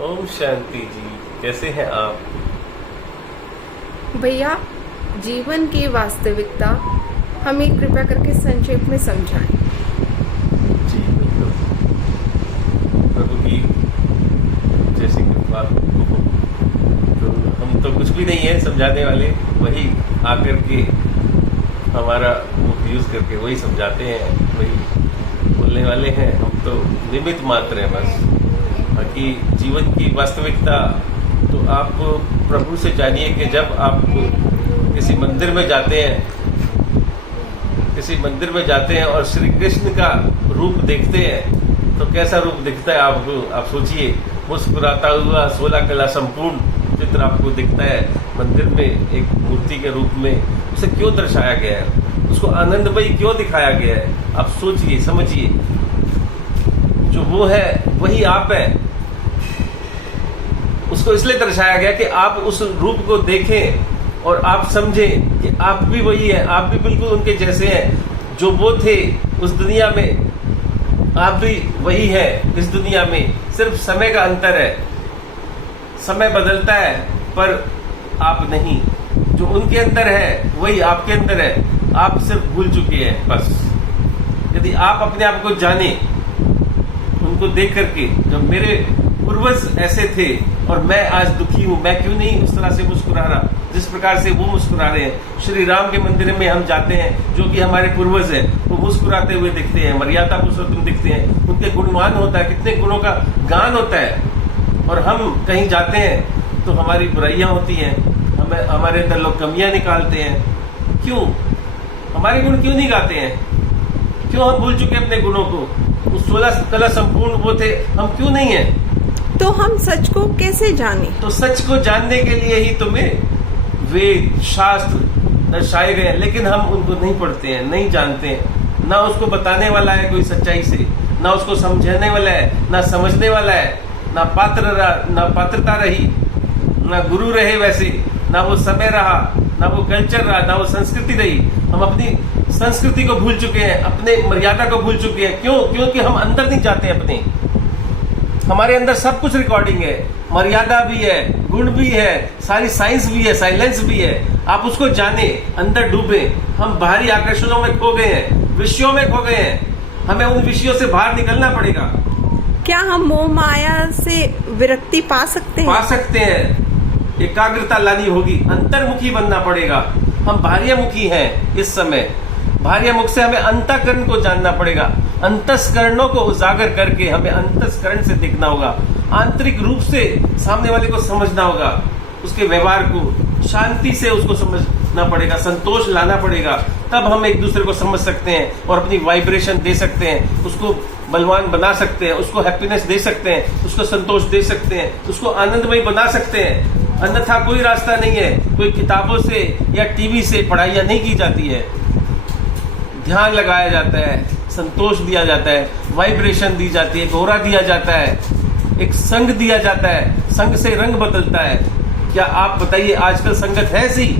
ओम शांति जी, कैसे हैं आप? भैया, जीवन की वास्तविकता हमें कृपया करके संक्षेप में समझाएं। जी बिल्कुल। प्रभु की जैसी कृपा। तो हम तो कुछ भी नहीं है समझाने वाले, वही आकर के हमारा मुख यूज करके वही समझाते हैं, वही बोलने वाले हैं। हम तो निमित्त मात्र हैं बस। बाकी जीवन की वास्तविकता तो आप प्रभु से जानिए कि जब आप किसी मंदिर में जाते हैं और श्री कृष्ण का रूप देखते हैं तो कैसा रूप दिखता है आपको? आप सोचिए, मुस्कुराता हुआ 16 कला संपूर्ण चित्र आपको दिखता है मंदिर में एक मूर्ति के रूप में। उसे क्यों दर्शाया गया है? उसको आनंदमयी क्यों दिखाया गया है? आप सोचिए, समझिए। जो वो है वही आप है। उसको इसलिए दर्शाया गया कि आप उस रूप को देखें और आप समझें कि आप भी वही है, आप भी बिल्कुल उनके जैसे हैं। जो वो थे उस दुनिया में, आप भी वही है इस दुनिया में। सिर्फ समय का अंतर है, समय बदलता है पर आप नहीं। जो उनके अंदर है वही आपके अंदर है, आप सिर्फ भूल चुके हैं बस। यदि आप अपने आप को जाने, उनको देख करके, जब मेरे पूर्वज ऐसे थे और मैं आज दुखी हूं, मैं क्यों नहीं उस तरह से मुस्कुरा रहा जिस प्रकार से वो मुस्कुरा रहे हैं। श्री राम के मंदिर में हम जाते हैं, जो कि हमारे पूर्वज हैं, वो मुस्कुराते हुए दिखते हैं, मर्यादा पुरुषोत्तम दिखते हैं, उनके गुणवान होता है, कितने गुणों का गान होता है। और हम कहीं जाते हैं तो हमारी बुराइयां होती हैं, हमें हमारे अंदर लोग कमियां निकालते हैं। क्यों? हमारे गुण क्यों नहीं गाते हैं? क्यों हम भूल चुके अपने गुणों को? उस 16 कला संपूर्ण वो थे, हम क्यों नहीं है? तो हम सच को कैसे जाने? तो सच को जानने के लिए ही तुम्हें वेद शास्त्र दर्शाए गए हैं, लेकिन हम उनको नहीं पढ़ते हैं, नहीं जानते हैं। ना उसको बताने वाला है कोई सच्चाई से, ना उसको समझाने वाला है, ना समझने वाला है, ना पात्रता रही, ना गुरु रहे वैसे, ना वो समय रहा, ना वो कल्चर रहा, ना वो संस्कृति रही। हम अपनी संस्कृति को भूल चुके हैं, अपने मर्यादा को भूल चुके हैं। क्यों? क्योंकि हम अंदर नहीं जाते अपने। हमारे अंदर सब कुछ रिकॉर्डिंग है, मर्यादा भी है, गुण भी है, सारी साइंस भी है, साइलेंस भी है। आप उसको जाने, अंदर डूबे। हम बाहरी आकर्षणों में खो गए हैं, विषयों में खो गए हैं। हमें उन विषयों से बाहर निकलना पड़ेगा। क्या हम मोह माया से विरक्ति पा सकते हैं? पा सकते हैं। एकाग्रता लानी होगी, अंतर्मुखी बनना पड़ेगा। हम बाह्यमुखी हैं इस समय। बाह्यमुख से हमें अंतःकरण को जानना पड़ेगा। अंतस्करणों को उजागर करके हमें अंतस्करण से देखना होगा। आंतरिक रूप से सामने वाले को समझना होगा, उसके व्यवहार को शांति से उसको समझना पड़ेगा, संतोष लाना पड़ेगा। तब हम एक दूसरे को समझ सकते हैं और अपनी वाइब्रेशन दे सकते हैं, उसको बलवान बना सकते हैं, उसको हैप्पीनेस दे सकते हैं, उसको संतोष दे सकते हैं, उसको आनंदमय बना सकते हैं। अन्यथा कोई रास्ता नहीं है। कोई किताबों से या टीवी से पढ़ाइयाँ नहीं की जाती है। ध्यान लगाया जाता है, संतोष दिया जाता है, वाइब्रेशन दी जाती है, गौरा दिया जाता है, एक संग दिया जाता है, संग से रंग बदलता है। क्या आप बताइए, आजकल संगत है ऐसी?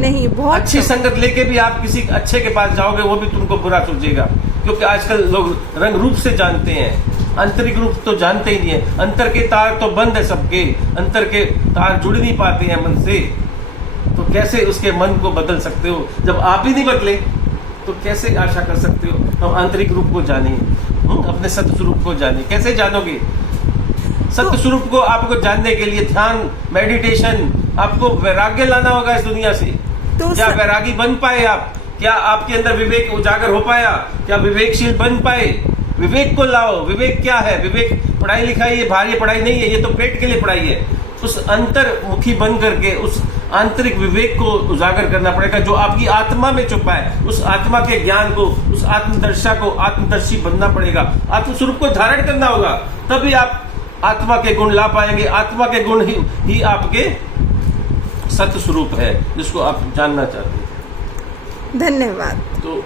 नहीं, बहुत अच्छी संगत लेके भी आप किसी अच्छे के पास जाओगे, वो भी तुमको बुरा सोचेगा। क्योंकि आजकल लोग रंग रूप से जानते हैं, आंतरिक रूप तो जानते ही नहीं है। अंतर के तार तो बंद है सबके, अंतर के तार जुड़ नहीं पाते हैं मन से। तो कैसे उसके मन को बदल सकते हो? जब आप ही नहीं बदले तो कैसे आशा कर सकते हो? हम आंतरिक रूप को जाने, अपने सत्य स्वरूप को जाने। कैसे जानोगे? सत्य स्वरूप को आपको जानने के लिए ध्यान, मेडिटेशन, आपको वैराग्य लाना होगा इस दुनिया से। तो क्या वैरागी बन पाए आप? क्या आपके अंदर विवेक उजागर हो पाया? क्या विवेकशील बन पाए? विवेक को लाओ। विवेक क्या है? विवेक पढ़ाई लिखाई, ये भारी पढ़ाई नहीं है, ये तो पेट के लिए पढ़ाई है। उस अंतर्मुखी बन करके उस आंतरिक विवेक को उजागर करना पड़ेगा, जो आपकी आत्मा में छुपा है। उस आत्मा के ज्ञान को, उस आत्मदर्शा को, आत्मदर्शी बनना पड़ेगा। आत्मस्वरूप को धारण करना होगा, तभी आप आत्मा के गुण ला पाएंगे। आत्मा के गुण ही आपके सत्य स्वरूप है, जिसको आप जानना चाहते हैं। धन्यवाद। तो